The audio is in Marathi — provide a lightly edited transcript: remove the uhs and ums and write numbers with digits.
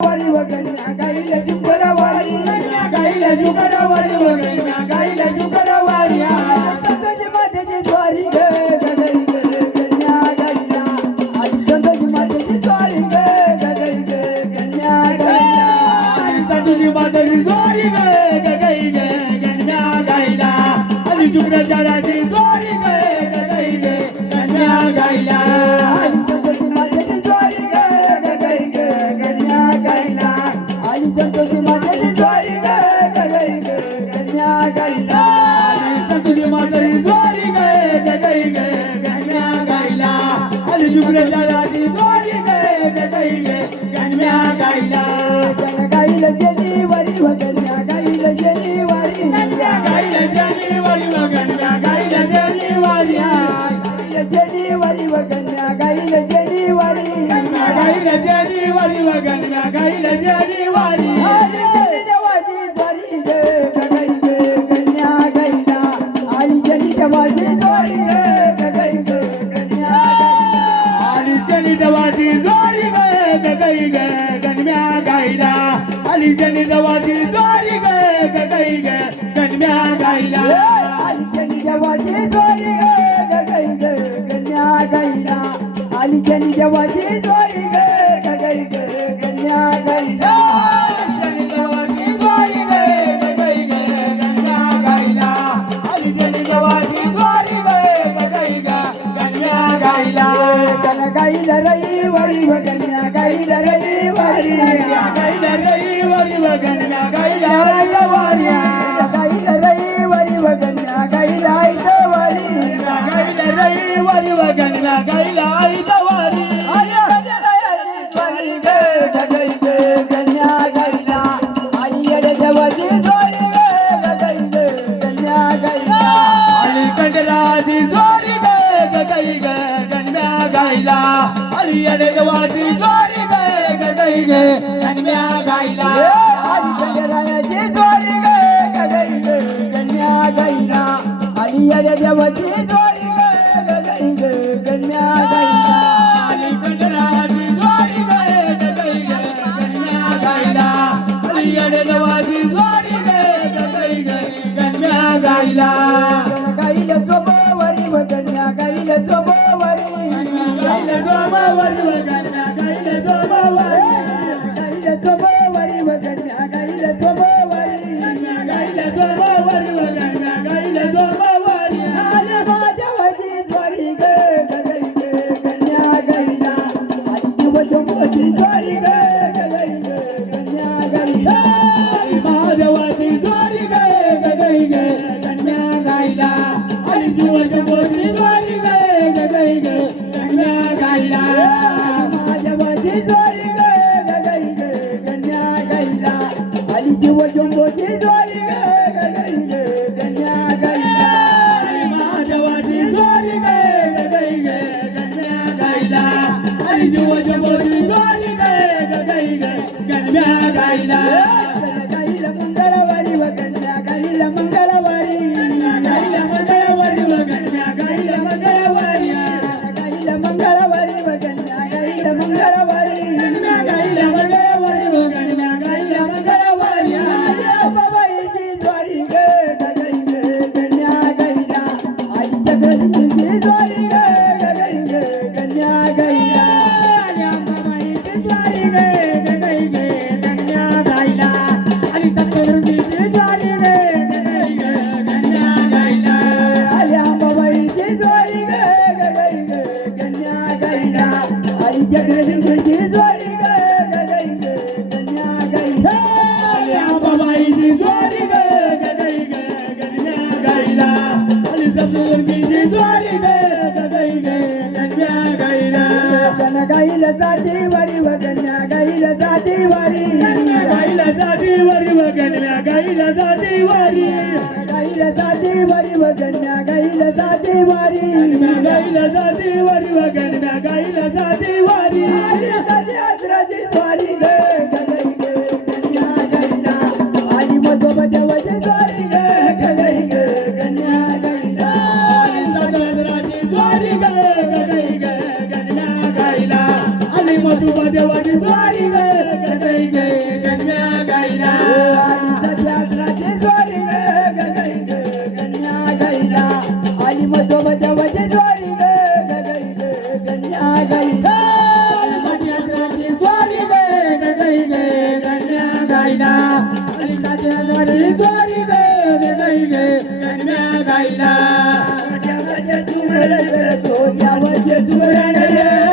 वारी वगन्या गाईला जुकर वारी गाईला जुकर वारी वगैरे गाईला जुकर वारी संताजी मातेची ज्वारी ग गगई ग गन्या गाईला आजी संताजी मातेची ज्वारी ग गगई ग गन्या गाईला तुझी माताची ज्वारी ग गई ग गण्या गाईला आणि जुकराच्या रात्री ज्वारी ग गई ग गण्या गाईला आजी संताजी मातेची ज्वारी ग गगई ग गन्या गाईला आजी संताजी मातेची ज्वारी ग गगई ग गन्या गाईला तुझी माताची ज्वारी ग गई ग गण्या गाईला आणि जुकराच्या रात्री ज्वारी ग गई ग गण्या गाईला गाईला जेनी वारी वगन्या गाईला जेनी वारी गाईला जेनी वारी वगन्या गाईला जेनी वारी गाईला जेनी वारी वगन्या गाईला जेनी वारी गाईला जेनी वारी वगन्या गाईला जेनी वारी आली जेनी देवाची द्वारी ग गगई ग गन्या गाईला आली जेनी देवाची द्वारी ग गगई ग गन्या गाईला आणि जेनी देवाची ज्वारी ग गई ग गण्या गाईला आणि जेनी देवाची ज्वारी ग गई ग गण्या गाईला आली जेनी देवाची द्वारी ग गगई ग गन्या गाईला आली जेनी देवाची द्वारी ग गगई ग गन्या गाईला जेनी देवाची ज्वारी ग गई ग गण्या गाईला आणि जेनी देवाची ज्वारी ग गई ग गण्या गाईला गाईला रई वारी वगन्या गाईला रई वारी गाईला रई वारी वगन्या गाईला वारी गाईला रई वारी वगन्या गाईला आईत वारी गाईला रई वारी वगन्या गाईला आईत वारी वारी ग गगई ग गन्या गाईला आई येडे देवाची द्वारी ग गगई ग गन्या गाईला आणि कंडराची ज्वारी ग गई ग गण्या गाईला आणि येडे देवाची ज्वारी ग गई ग गण्या गाईला आली गंगरायाची द्वारी ग गगई ग गन्या गाईला आई येडे देवाची द्वारी ग गगई ग गन्या गाईला आणि कंडराची ज्वारी ग गई ग गण्या गाईला आणि येडे देवाची ज्वारी ग गई ग गण्या गाईला गाईला झोपावरी वगन्या गाईला झोपावरी गाईला झोपावरी वगन्या गाईला झोपावरी गाईला झोपावरी वगन्या गाईला झोपावरी गाईला झोपावरी वगन्या गाईला झोपावरी आले माझ्या वाजी द्वारी ग गगई ग गन्या गाईला आई दिवसभोची द्वारी ग गगई ग गन्या गाईला महादेवाची ज्वारी ग गई ग गण्या गाईला आणि जीवाच्या बोधी ज्वारी ग गई ग गण्या गाईला माझ्या वाजी द्वारी ग गगई ग गन्या गाईला आई दिवसभोची द्वारी ग गगई ग गन्या गाईला महादेवाची ज्वारी ग गई ग गण्या गाईला आणि जीवाच्या बोधी ज्वारी ग गई ग गण्या गाईला गाईला मंगळवारी वगन्या गाईला मंगळवारी गाईला मंगळवारी वगन्या गाईला मंगळवारी गाईला मंगळवारी वगन्या गाईला मंगळवारी गाईला मंगळवारी वगन्या गाईला मंगळवारी बाबाईची द्वारी ग गगई ग गन्या गाईला आईच्या घरची द्वारी ग गगई ग गन्या गाईला अंबाबाईची ज्वारी ग गई ग गण्या गाईला आणि सप्तशृंगीची ज्वारी ग गई ग गण्या गाईला आल्या बाबाईची द्वारी ग गगई ग गन्या गाईला आईच्या घरची द्वारी ग गगई ग गन्या गाईला अंबाबाईची ज्वारी ग गई ग गण्या गाईला आणि सप्तशृंगीची ज्वारी ग गई ग गण्या गाईला गाईला जाती वारी वगन्या गाईला जाती वारी गाईला जाती वारी वगन्या गाईला जाती वारी गाईला जाती वारी वगन्या गाईला जाती वारी गाईला जाती वारी वगन्या गाईला जाती वारी आजराची द्वारी ग गगई ग गन्या गाईला आली मधोबाच्या वजे द्वारी ग गगई ग गन्या गाईला सदराची ज्वारी ग गई ग गण्या गाईला आणि मधुबा देवाची ज्वारी ग गई ग वाली ज्वारी गे गई गे गण्या गाईला देवाचे तुमरे करतो देवाचे तुमरे